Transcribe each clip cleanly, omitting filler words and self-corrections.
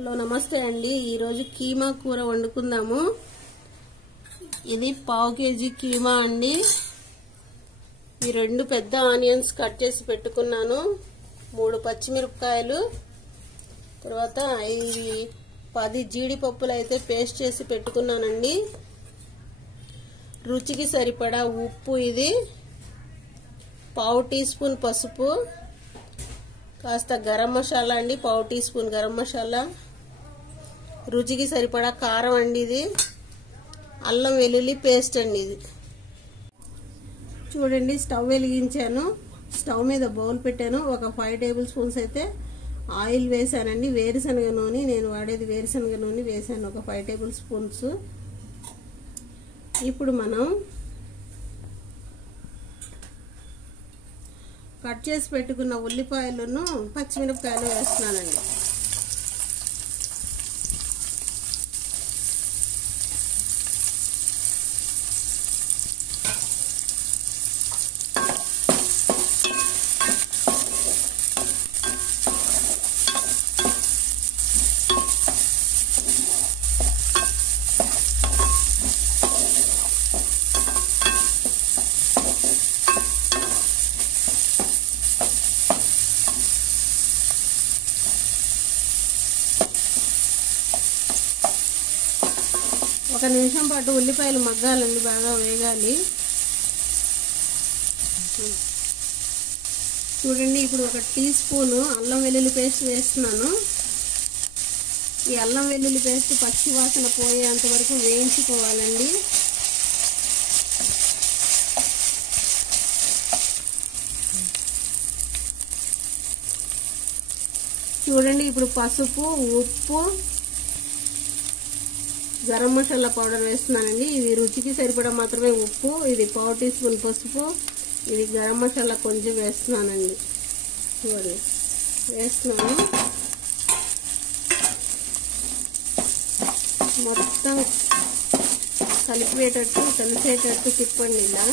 Hello నమస్తే అండి। ఈ రోజు కీమా కూర వండుకుందాము। ఇది పావు కేజీ కీమా అండి। ఈ రెండు పెద్ద ఆనియన్స్ కట్ చేసి పెట్టుకున్నాను, 3 పచ్చిమిరపకాయలు, తర్వాత ఈ 10 జీడిపప్పులు అయితే పేస్ట్ చేసి పెట్టుకున్నానండి। రుచికి సరిపడా ఉప్పు, ఇది పావు టీ స్పూన్ పసుపు, కాస్త గరం మసాలా అండి, పావు టీ స్పూన్ గరం మసాలా, రుచికి సరిపడా కారం అండి, ఇది అల్లం వెల్లుల్లి పేస్ట్ అండి। ఇది చూడండి, స్టవ్ వెలిగించాను, స్టవ్ మీద బౌల్ పెట్టాను, ఒక 5 టేబుల్ స్పూన్స్ అయితే ఆయిల్ వేసానండి। వేరుశనగ నూనె, నేను వాడేది వేరుశనగ నూనె వేసాను, ఒక 5 టేబుల్ స్పూన్స్। ఇప్పుడు మనం కట్ చేసి పెట్టుకున్న ఉల్లిపాయలను పచ్చిమిరపకాయలు వేస్తున్నానండి। ఒక నిమిషం పాటు ఉల్లిపాయలు మగ్గాలండి, బాగా వేగాలి। చూడండి, ఇప్పుడు ఒక టీ స్పూన్ అల్లం వెల్లుల్లి పేస్ట్ వేస్తున్నాను। ఈ అల్లం వెల్లుల్లి పేస్ట్ పచ్చి వాసన పోయేంత వరకు వేయించుకోవాలండి। చూడండి, ఇప్పుడు పసుపు, ఉప్పు, గరం మసాలా పౌడర్ వేస్తున్నానండి। ఇది రుచికి సరిపడా మాత్రమే ఉప్పు, ఇది పావు టీ స్పూన్ పసుపు, ఇది గరం మసాలా కొంచెం వేస్తున్నానండి। చూడండి, వేస్తున్నాను, మొత్తం కలిసేటట్టు తిప్పండి ఇలా।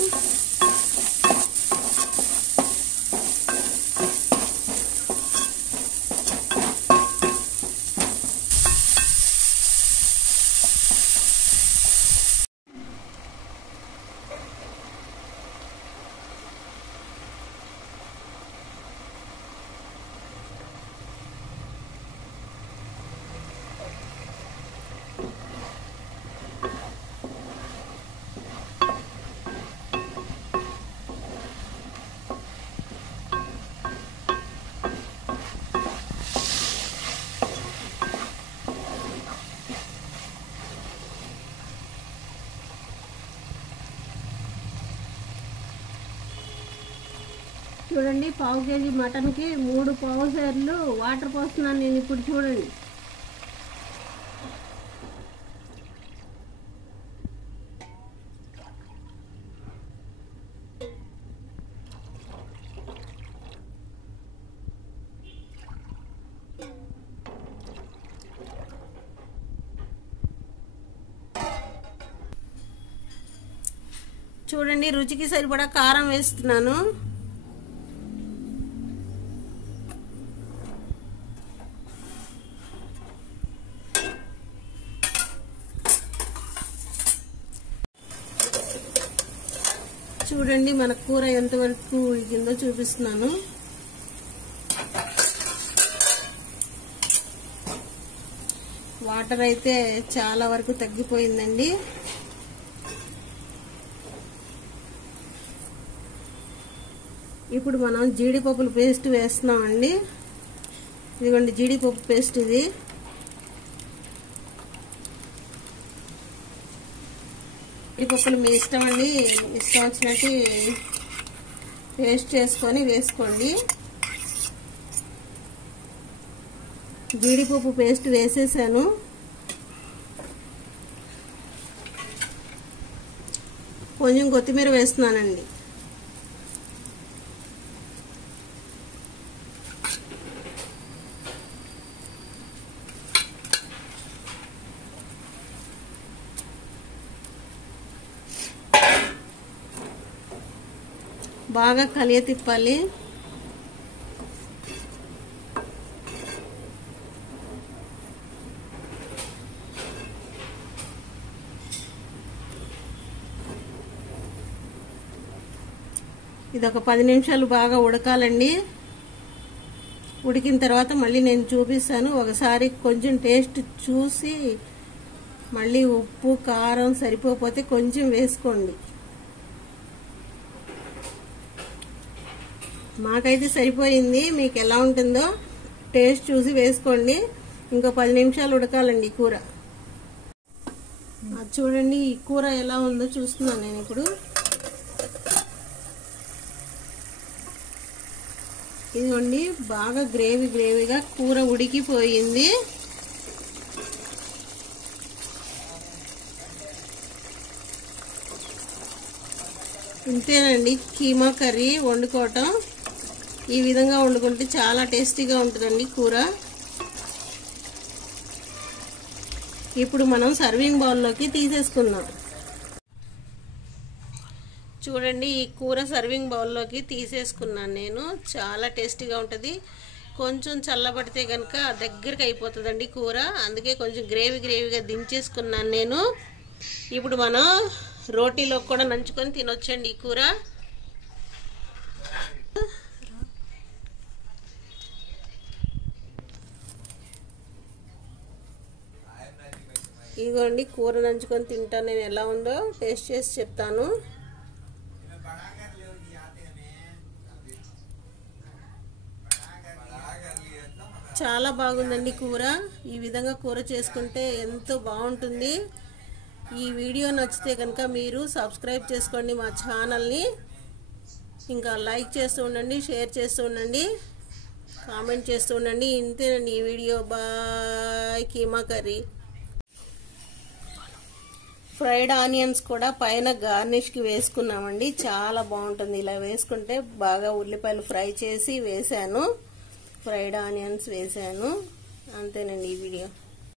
చూడండి, పావు కేజీ మటన్కి 3 పావుసేర్లు వాటర్ పోస్తున్నాను నేను ఇప్పుడు। చూడండి, చూడండి రుచికి సరిపడా కారం వేస్తున్నాను। చూడండి, మన కూర ఎంతవరకు ఉడికిందో చూపిస్తున్నాను। వాటర్ అయితే చాలా వరకు తగ్గిపోయిందండి। ఇప్పుడు మనం జీడిపప్పుల పేస్ట్ వేస్తున్నామండి। ఇదిగోండి జీడిపప్పు పేస్ట్, ఇది జీడిపప్పులు మీ ఇష్టం అండి, ఇష్టం వచ్చినట్టు పేస్ట్ చేసుకొని వేసుకోండి। జీడిపప్పు పేస్ట్ వేసేసాను, కొంచెం కొత్తిమీర వేస్తున్నానండి। బాగా కలియ తిప్పాలి। ఇది ఒక 10 నిమిషాలు బాగా ఉడకాలండి. ఉడికిన తర్వాత మళ్ళీ నేను చూపిస్తాను. ఒకసారి కొంచెం టేస్ట్ చూసి మళ్ళీ ఉప్పు కారం సరిపోతే కొంచెం వేసుకోండి. మాకైతే సరిపోయింది. మీకు ఎలా ఉంటుందో టేస్ట్ చూసి వేసుకోండి. ఇంకో 10 నిమిషాలు ఉడకాలండి కూర. అది చూడండి ఈ కూర ఎలా ఉందో చూస్తున్నాను నేను ఇప్పుడు. ఇదిగోండి బాగా గ్రేవీగా కూర ఉడికిపోయింది. ఇంతేనండి కీమా కర్రీ వండుకోవటం. ఈ విధంగా వండుకుంటే చాలా టేస్టీగా ఉంటుందండి కూర. ఇప్పుడు మనం సర్వింగ్ బౌల్లోకి తీసేసుకుందాం. చూడండి ఈ కూర సర్వింగ్ బౌల్లోకి తీసేసుకున్నాను నేను. చాలా టేస్టీగా ఉంటుంది. కొంచెం చల్లబడితే కనుక దగ్గరికి అయిపోతుందండి కూర. అందుకే కొంచెం గ్రేవీగా దించేసుకున్నాను నేను. ఇప్పుడు మనం రోటీలో కూడా నంచుకొని తినొచ్చండి ఈ కూర. ఇదిగోండి కూర నంచుకొని తింటాను నేను. ఎలా ఉందో టేస్ట్ చేసి చెప్తాను. చాలా బాగుందండి కూర. ఈ విధంగా కూర చేసుకుంటే ఎంతో బాగుంటుంది. ఈ వీడియో నచ్చితే కనుక మీరు సబ్స్క్రైబ్ చేసుకోండి మా ఛానల్ని. ఇంకా లైక్ చేస్తూ ఉండండి, షేర్ చేస్తూ ఉండండి, కామెంట్ చేస్తూ ఉండండి. ఇంతేనండి ఈ వీడియో. Bye. Keema curry. Fried onions కూడా పైన గార్నిష్కి వేసుకున్నామండి. చాలా బాగుంటుంది. ఇలా వేసుకుంటే బాగా ఉల్లిపాయలు ఫ్రై చేసి వేసాను. ఫ్రైడ్ ఆనియన్స్ వేసాను. అంతేనండి ఈ వీడియో.